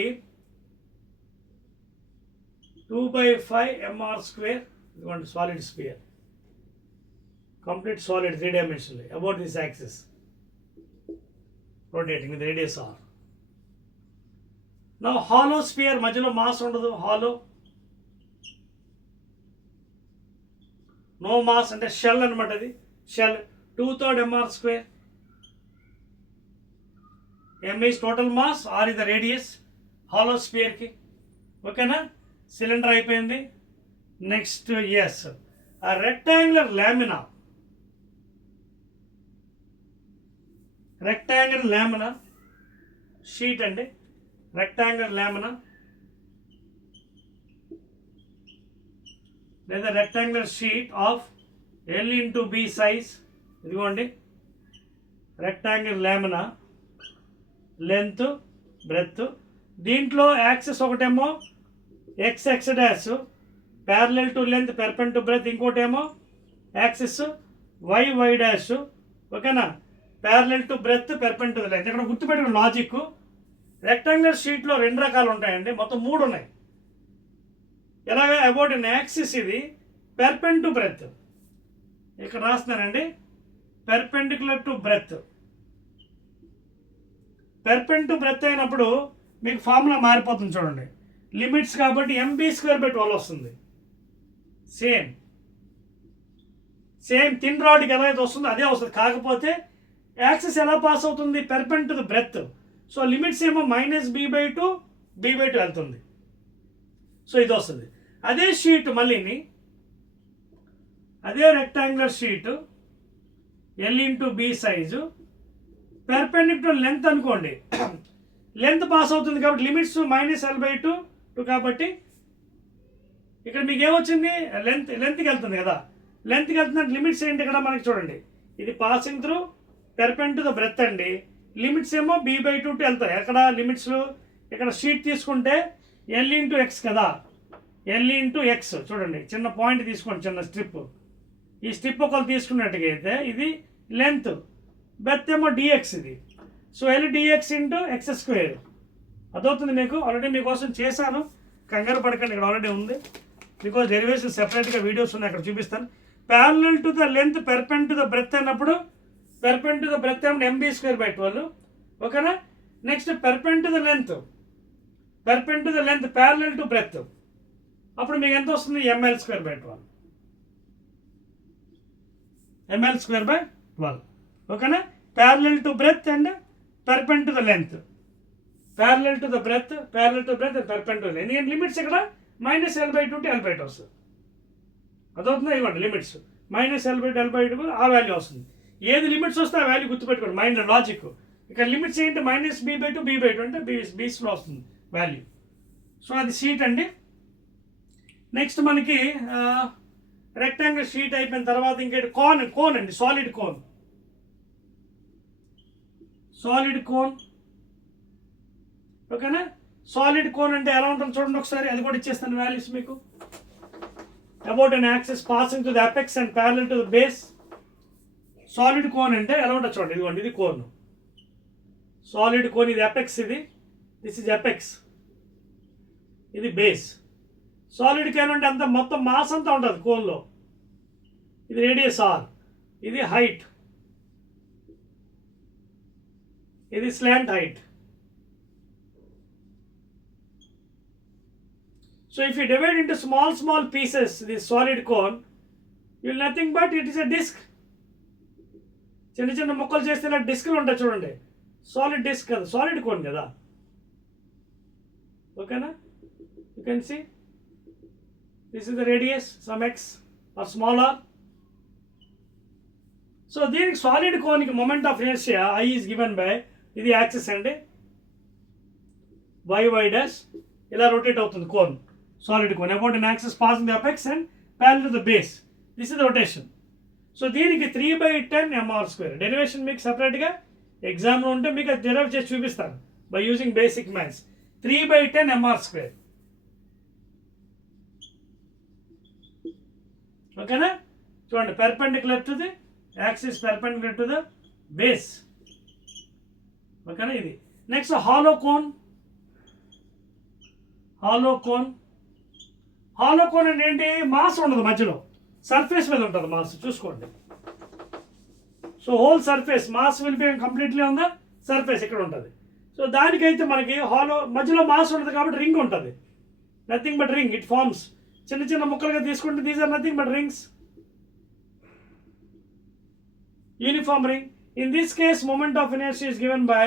2/5 mr square. You want solid sphere. Complete solid 3-dimensionally about this axis. Rotating with radius r. Now hollow sphere మధ్యలో మాస్ ఉండదు. hollow no mass అంటే షెల్ అనమాట. అది షెల్ 2/3 mr square. m is total mass, r is the radius. hollow sphere కి ఓకేనా. Cylinder అయిపోయింది. Next is a rectangular lamina. Rectangular lamina sheet అండి. Rectangular lamina లేదా rectangular sheet of L into B size. ఇదిగోండి rectangular lamina, length breadth. దీంట్లో axis ఒకటేమో x dash parallel to length perpend to breadth, ఇంకోటేమో axis y dash ఓకేనా parallel to breadth perpend to length. ఇక్కడ గుర్తుపెట్టుకున్న logic, rectangular షీట్లో 2 రకాలు ఉంటాయండి, మొత్తం 3 ఉన్నాయి. ఎలాగ అబౌట్ అన్ యాక్సిస్ ఇది పెర్పెండ్ టు బ్రెత్. ఇక్కడ రాస్తున్నానండి perpendicular to breadth. Perpend to breadth అయినప్పుడు మీకు ఫార్ములా మారిపోతుంది చూడండి. లిమిట్స్ కాబట్టి mb²/12 వస్తుంది. సేమ్ థిన్ రాడ్కి ఎలా అయితే వస్తుందో అదే వస్తుంది. కాకపోతే యాక్సిస్ ఎలా పాస్ అవుతుంది perpend to the breadth. So limits ఏమో -b/2 b/2 వెళ్తుంది. సో ఇది వస్తుంది. అదే షీట్ మళ్ళీని అదే rectangular sheet L into B size perpendicular length అనుకోండి. లెంత్ పాస్ అవుతుంది కాబట్టి లిమిట్స్ -L/2 కాబట్టి ఇక్కడ మీకు ఏమొచ్చింది లెంత్కి వెళ్తుంది కదా. లెంత్కి వెళ్తున్న లిమిట్స్ ఏంటి ఇక్కడ మనకి చూడండి. ఇది passing through perpend to the breadth అండి. లిమిట్స్ ఏమో b/2 వెళ్తాయి. ఎక్కడ లిమిట్స్ ఇక్కడ షీట్ తీసుకుంటే L into x కదా. L into x చూడండి, చిన్న పాయింట్ తీసుకోండి, చిన్న స్ట్రిప్. ఈ స్ట్రిప్ ఒకళ్ళు తీసుకున్నట్టుగా అయితే ఇది లెంత్, బ్రెత్ ఏమో dx ఇది. So L dx into x². అదవుతుంది మీకు. ఆల్రెడీ మీకోసం చేశాను, కంగారు పడకండి, ఇక్కడ ఆల్రెడీ ఉంది. బికాజ్ డెరివేషన్ సెపరేట్గా వీడియోస్ ఉన్నాయి, అక్కడ చూపిస్తాను. Parallel to the length perpend to the breadth అన్నప్పుడు పెర్పెండ్ టు ద బ్రెత్ ఏమంటే mb²/12 ఓకేనా. Next perpend to the length parallel to breadth అప్పుడు మీకు ఎంత వస్తుంది ml²/12 ఓకేనా. Parallel to breadth and perpend to the length, parallel to the breadth and perpend to length. ఎందుకంటే limits ఇక్కడ -L/2 to L/2 వస్తుంది. అదవుతుందా ఇవ్వండి లిమిట్స్ -L/2 ఆ వాల్యూ వస్తుంది. ఏది లిమిట్స్ వస్తే ఆ వాల్యూ గుర్తుపెట్టుకోండి మైండ్ లాజిక్. ఇక్కడ లిమిట్స్ ఏంటి -b/2 b/2 అంటే బీస్లో వస్తుంది వాల్యూ. సో అది షీట్ అండి. నెక్స్ట్ మనకి రెక్టాంగిల్ షీట్ అయిపోయిన తర్వాత ఇంకేంటి కోన్ అండి. సాలిడ్ కోన్ ఓకేనా. సాలిడ్ కోన్ అంటే ఎలా ఉంటుంది చూడండి ఒకసారి, అది కూడా ఇచ్చేస్తాను వాల్యూస్ మీకు. About an axis passing to the apex and parallel to the base. Solid cone అంటే ఎలా ఉంటుంది చూడండి, ఇదిగోండి ఇది కోన్. సాలిడ్ కోన్ ఇది అపెక్స్, దిస్ ఇస్ అపెక్స్, ఇది బేస్. సాలిడ్ కోన్ అంటే అంత మొత్తం మాస్ అంతా ఉంటుంది కోన్లో. ఇది రేడియస్ r, ఇది హైట్, ఇది slant height. So if you divide into small pieces this solid cone, you will nothing but it is a disc. చిన్న ముక్కలు చేస్తే ఇలా డిస్క్లు ఉంటాయి చూడండి. సాలిడ్ డిస్క్ కదా, సాలిడ్ కోన్ కదా ఓకేనా. You can see this is the radius some x or small r. So దీనికి సాలిడ్ కోన్కి moment of inertia I is given by, ఇది యాక్సిస్ అండి y డాష్ ఇలా రొటేట్ అవుతుంది cone. solid cone about an axis passing the apex and parallel to the base. This is the rotation. So దీనికి 3/10 mr square derivation మీకు separately ఎగ్జామ్లో ఉంటే మీకు అది డెరైవ్ చేసి చూపిస్తాను by using basic maths. 3/10 mr square. ఓకేనా? చూడండి, perpendicular to the axis, perpendicular to the base. ఓకేనా? ఇది next hollow cone. Hollow cone అంటే ఏంటి? మాస్ ఉండదు మధ్యలో, సర్ఫేస్ మీద ఉంటుంది మాస్. చూసుకోండి. So whole surface mass will be completely on the surface ఇక్కడ ఉంటుంది. సో దానికైతే మనకి హాలో మధ్యలో మాస్ ఉండదు కాబట్టి రింగ్ ఉంటుంది. Nothing but ring. It forms చిన్న చిన్న ముక్కలుగా తీసుకుంటే these are nothing but rings. Uniform ring. In this case moment of inertia is given by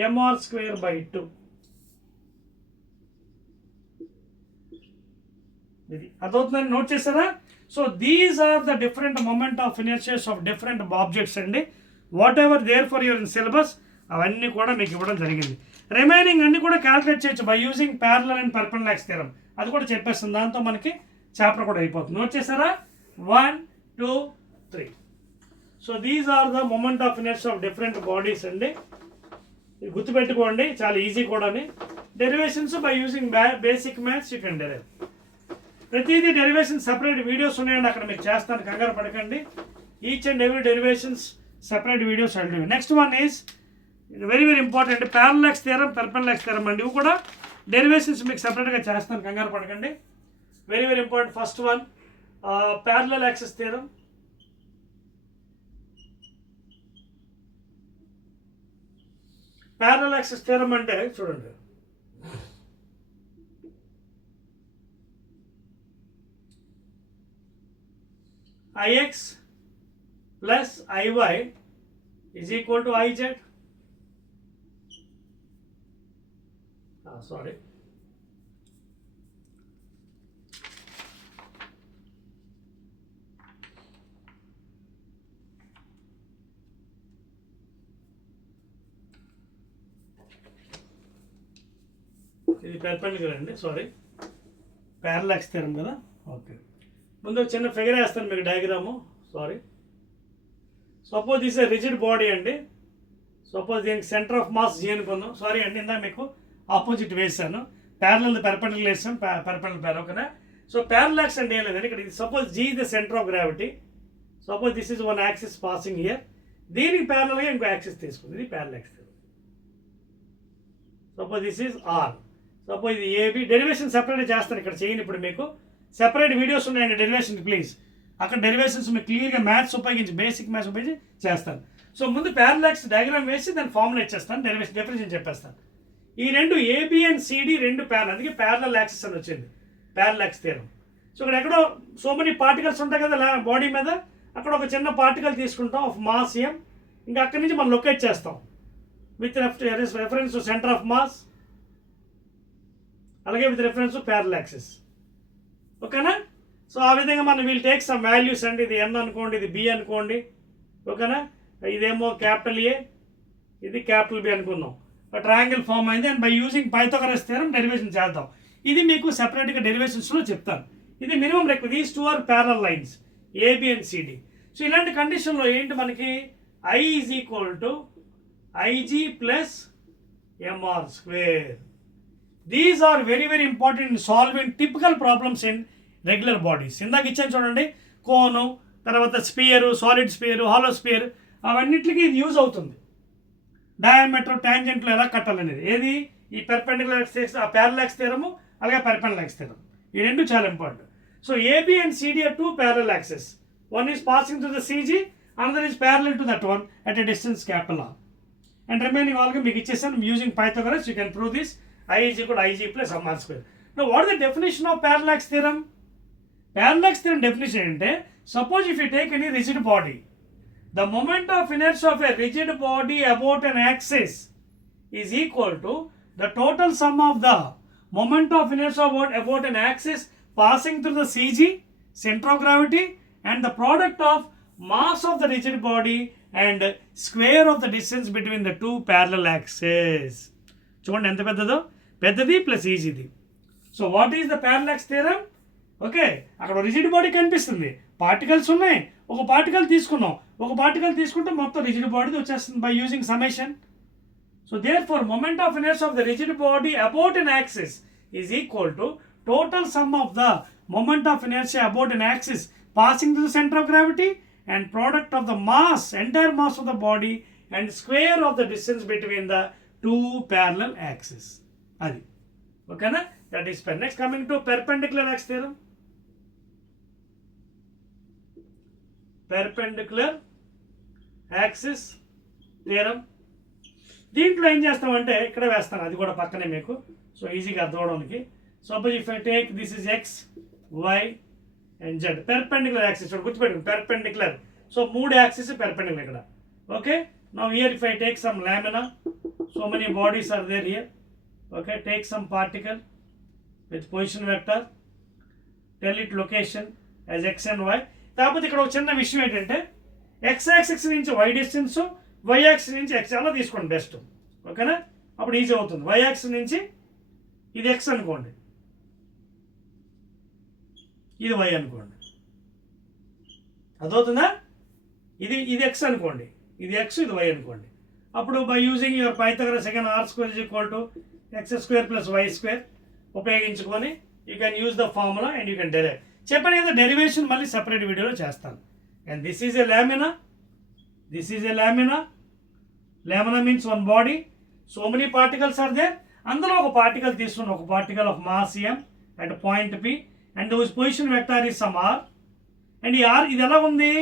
mr square by 2. ఇది అదవుతుందని నోట్ చేస్తారా? So these are the different moment of inertias of different objects అండి. Whatever there for your in syllabus అవన్నీ కూడా మీకు ఇవ్వడం జరిగింది. రిమైనింగ్ అన్ని కూడా క్యాల్కులేట్ చేయొచ్చు by using parallel and perpendicular theorem. అది కూడా చెప్పేస్తుంది. దాంతో మనకి చాప్టర్ కూడా అయిపోతుంది. నోట్ చేస్తారా? 1, 2, 3. So these are the moment of inertia of different bodies అండి. గుర్తుపెట్టుకోండి, చాలా ఈజీ కూడా. Derivations by using basic maths you can derive. ప్రతిదీ డెరివేషన్ సపరేట్ వీడియోస్ ఉన్నాయండి, అక్కడ మీకు చేస్తాను, కంగారు పడకండి. Each and every derivations separate videos అండి. Next one is very very important, parallax theorem, perpendicular theorem అండి. ఇవి కూడా డెరివేషన్స్ మీకు సపరేట్గా చేస్తాను, కంగారు పడకండి. Very very important. First one parallel axis theorem. Parallel axis theorem అంటే చూడండి, Ix plus Iy is equal to Iz. Sorry. ఇది పెర్పెండిక్యులర్ అండి, సారీ, ప్యారలాక్స్ థియరం కదా. ఓకే, ముందు చిన్న ఫిగర్ వేస్తాను మీకు diagram. Sorry, suppose this a rigid body అండి. సపోజ్ దీనికి సెంటర్ ఆఫ్ మాస్ జీ అనుకుందాం. సారీ అండి, ఇందాక మీకు ఆపోజిట్ వేసాను. ప్యారలల్ పెర్పెండిక్యులర్ వేసాను, పెర్పెండిక్యులర్. ఓకేనా? సో ప్యారలాక్స్ అంటే ఏం లేదండి, ఇక్కడ suppose G the centre of gravity. Suppose this is one axis passing here. దీనికి ప్యారలల్గా ఇంకో యాక్సిస్ తీసుకుంది. ఇది parallax. Suppose this is R. Suppose ఇది ఏబి. డెరివేషన్ సెపరేట్ చేస్తాను, ఇక్కడ చేయను ఇప్పుడు. మీకు సెపరేట్ వీడియోస్ ఉన్నాయండి డెరివేషన్, ప్లీజ్. అక్కడ డెరివేషన్స్ మీకు క్లియర్గా మ్యాథ్స్ ఉపయోగించి, బేసిక్ మ్యాథ్స్ ఉపయోగించి చేస్తాను. సో ముందు ప్యారలాక్స్ డయాగ్రామ్ వేసి దాన్ని ఫార్ములా ఇచ్చేస్తాను, డెఫినేషన్ చెప్పేస్తాను. ఈ రెండు ఏబి అండ్ సిడి రెండు ప్యారల్, అందుకే ప్యారలల్ యాక్సిస్ అని వచ్చింది, ప్యారలాక్స్ థియరం. సో ఇక్కడ ఎక్కడో సో మెనీ పార్టికల్స్ ఉంటాయి కదా బాడీ మీద, అక్కడ ఒక చిన్న పార్టికల్ తీసుకుంటాం ఆఫ్ మాస్ ఎం. ఇంకా అక్కడి నుంచి మనం లొకేట్ చేస్తాం with reference to center of mass, అలాగే with reference to parallel axis. ఓకేనా? సో ఆ విధంగా మనం విల్ టేక్ సమ్ వాల్యూస్ అండి. ఇది ఎన్ అనుకోండి, ఇది బి అనుకోండి. ఓకేనా? ఇదేమో క్యాపిటల్ ఏ, ఇది క్యాపిటల్ బి అనుకుందాం. ట్రయాంగిల్ ఫామ్ అయింది. And by using Pythagoras theorem derivation చేద్దాం. ఇది మీకు సెపరేట్గా డెరివేషన్స్లో చెప్తాను. ఇది minimum require. These two are parallel lines, AB and CD. So ఇలాంటి కండిషన్లో ఏంటి మనకి I is equal to IG plus MR square. These are very very important in solving typical problems in regular bodies. ఇందాక ఇచ్చాను చూడండి, cone, తర్వాత sphere, solid sphere, hollow sphere, అవన్నిటికీ ఇది యూజ్ అవుతుంది. డయామీటర్, ట్యాంజెంట్లు ఎలా కట్టాలనేది. ఏది? ఈ పెర్పెండిక్యులర్ ప్యారలాక్స్ థియరము, అలాగే పర్పెండిక్యులర్ థియరం. ఈ రెండు చాలా important. So AB and CD are two parallel axes. One is passing through the CG, another is parallel to that one at a distance capital R. And remaining ఆల్గా మీకు ఇచ్చేసాను. Using Pythagoras you can prove this. I is equal to Ig plus mr square. Now what is the definition of parallax theorem? Parallax theorem definition ante, suppose if you take any rigid body, the moment of inertia of a rigid body about an axis is equal to the total sum of the moment of inertia about an axis passing through the CG, center of gravity, and the product of mass of the rigid body and square of the distance between the two parallel axes. చూడండి ఎంత పెద్దదో, పెద్దది plus ఈజీది. So what is the parallax theorem? Okay, అక్కడ rigid body కనిపిస్తుంది, particles ఉన్నాయి, ఒక particle తీసుకున్నాం, ఒక పార్టికల్ తీసుకుంటే మొత్తం రిజిడ్ బాడీ వచ్చేస్తుంది by using summation. So therefore moment of inertia of the rigid body about an axis is equal to total sum of the moment of inertia about an axis passing through the center of gravity and product of the mass, entire mass of the body and square of the distance between the two parallel axes. Adi. Okay na? That is per. Next coming to perpendicular axis theorem. Perpendicular axis theorem. దీంట్లో ఏం చేస్తామంటే ఇక్కడ వేస్తాను, అది కూడా పక్కనే మీకు సో ఈజీగా అర్థం అవడానికి. Suppose if I take this is X, Y and Z, perpendicular axis గుర్తుపెట్టుకోండి, పెర్పెండిక్యులర్. సో 3 యాక్సిస్ పెర్పెండిక్యులర్ ఇక్కడ. Okay, now here if I take some lamina, so many bodies are there here. Okay, take some particle with position vector, tell it location as X and Y. కాకపోతే ఇక్కడ ఒక చిన్న విషయం ఏంటంటే X axis నుంచి Y distance, Y axis నుంచి X అలా తీసుకోండి బెస్ట్. ఓకేనా, అప్పుడు ఈజీ అవుతుంది. వై యాక్సిస్ నుంచి ఇది ఎక్స్ అనుకోండి, ఇది వై అనుకోండి, అదవుతుందా? ఇది ఎక్స్ అనుకోండి, ఇది ఎక్స్, ఇది వై అనుకోండి. అప్పుడు by using your Pythagoras again r square is equal to x² plus y² ఉపయోగించుకొని you can use the formula and you can derive. చెప్పండి కదా, డెరివేషన్ మళ్ళీ సెపరేట్ వీడియోలో చేస్తాను. And this is a lamina, this is a lamina. Lamina means one body, so many particles are there. అందులో ఒక particle తీసుకున్న, ఒక particle of mass m at point p and whose position vector is some r. And ఈ r ఇది ఎలా ఉంది,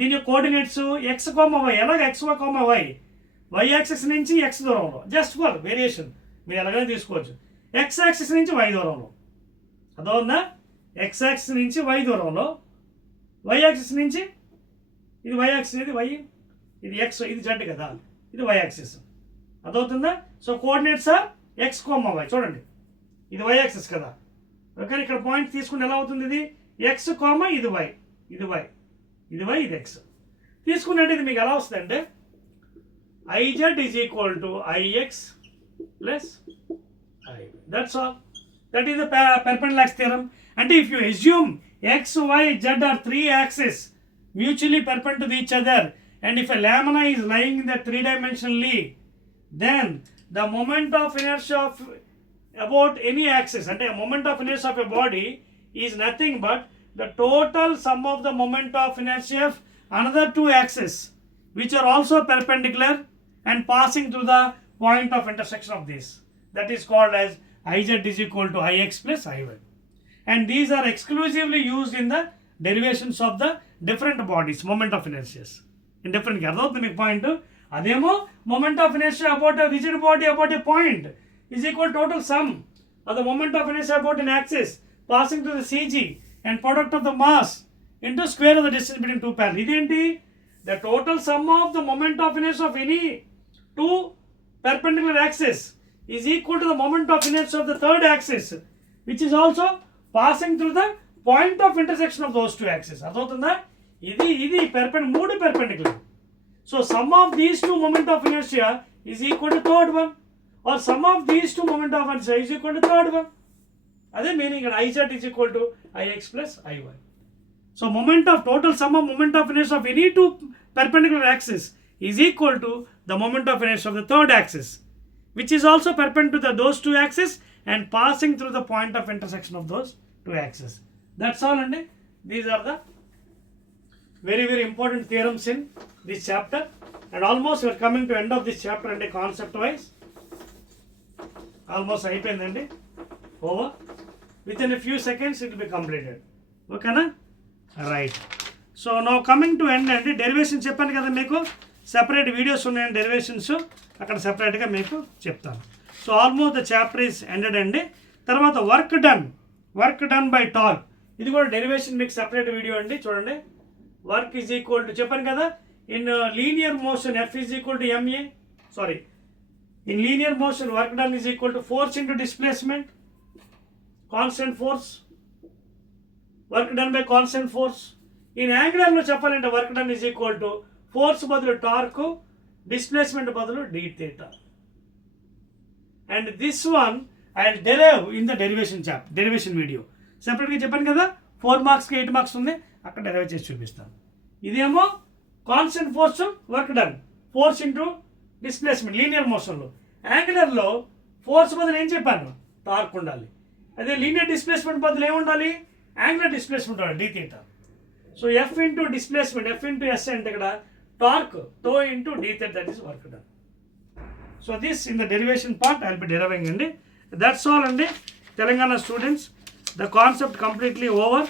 దీని coordinates x comma y. ఎలాగ x comma y, y axis నుంచి ఎక్స్ దూరంలో, జస్ట్ ఫర్ వేరియేషన్ మీరు ఎలాగైనా తీసుకోవచ్చు. ఎక్స్ యాక్సిస్ నుంచి వై దూరంలో, అదవుందా? ఎక్స్ యాక్సిస్ నుంచి వై దూరంలో, వై యాక్సిస్ నుంచి ఇది వై యాక్సిస్, ఇది వై, ఇది ఎక్స్, ఇది జెడ్ కదా, ఇది వై యాక్సిస్, అదవుతుందా? So coordinates are x comma y. చూడండి, ఇది వై యాక్సిస్ కదా. ఓకే, ఇక్కడ పాయింట్ తీసుకుంటే ఎలా అవుతుంది, ఇది ఎక్స్ కోమ, ఇది వై, ఇది వై, ఇది వై, ఇది ఎక్స్ తీసుకున్నట్టు ఇది మీకు ఎలా వస్తుంది అంటే IZ is equal to IX plus IY. That's all. That is the perpendicular axis theorem. And if you assume X, Y, Z are 3 axes mutually perpendicular to each other, and if a lamina is lying in the 3-dimensionally, then the moment of inertia of about any axis, and a moment of inertia of a body is nothing but the total sum of the moment of inertia of another 2 axes which are also perpendicular and passing through the point of intersection of this. That is called as IZ is equal to IX plus IY. And these are exclusively used in the derivations of the different bodies, moment of inertias. In different case, that's the point. Ademo moment of inertia about a rigid body about a point is equal to total sum of the moment of inertia about an axis passing through the CG and product of the mass into square of the distance between two parallel. Identi the total sum of the moment of inertia of any two perpendicular axis is equal to the moment of inertia of the third axis, which is also passing through the point of intersection of those two axes. అర్థమవుతుందా? ఇది perpendicular. So sum of these two moment of inertia is equal to third one, or sum of these two moment of inertia is equal to third one. అదే meaning IZ is equal to IX plus IY. So total sum of moment of inertia of any two perpendicular axis is equal to the moment of inertia of the third axis, which is also perpendicular to those two axes and passing through the point of intersection of those two axes. That's all, and these are the very, very important theorems in this chapter. And almost we are coming to end of this chapter and concept wise. Almost అయిపోయిందండి, over. Within a few seconds it will be completed. Okay na? Right. So now coming to end అండి, డెరివేషన్ చెప్పాను కదా మీకు, separate videos ఉన్నాయండి డెరివేషన్స్, అక్కడ సెపరేట్గా మీకు చెప్తాను. So almost the chapter is ended అండి. తర్వాత వర్క్ డన్ బై టార్క్, ఇది కూడా డెరివేషన్ మీకు సెపరేట్ వీడియో అండి. చూడండి, వర్క్ ఈజ్ ఈక్వల్ టు చెప్పాను కదా, in linear motion F is equal to MA, sorry, in linear motion work done is equal to force into displacement, constant force, work done by constant force. In యాంగులర్లో చెప్పాలంటే work done is equal to force బదులు torque, displacement బదులు d theta. And this one I will derive in the derivation video సెపరేట్గా చెప్పాను కదా 4 మార్క్స్కి 8 మార్క్స్ ఉంది, అక్కడ డెరైవ్ చేసి చూపిస్తాను. ఇదేమో constant force work done, force into displacement linear మోషన్లో. యాంగులర్లో ఫోర్స్ బదులు ఏం చెప్పాను, టార్క్ ఉండాలి. అదే లీనియర్ డిస్ప్లేస్మెంట్ బదులు ఏముండాలి, యాంగులర్ డిస్ప్లేస్మెంట్ ఉండాలి, D theta. So F into displacement, F into S అంటే ఇక్కడ torque, tau into D theta, that is work done. So this in the derivation part I will be deriving అండి. That's all అండి Telangana students. The concept completely over.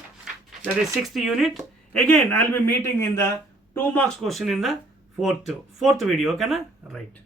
That is 6th unit. Again, I will be meeting in the 2 marks question in the fourth video. Okay na? Right.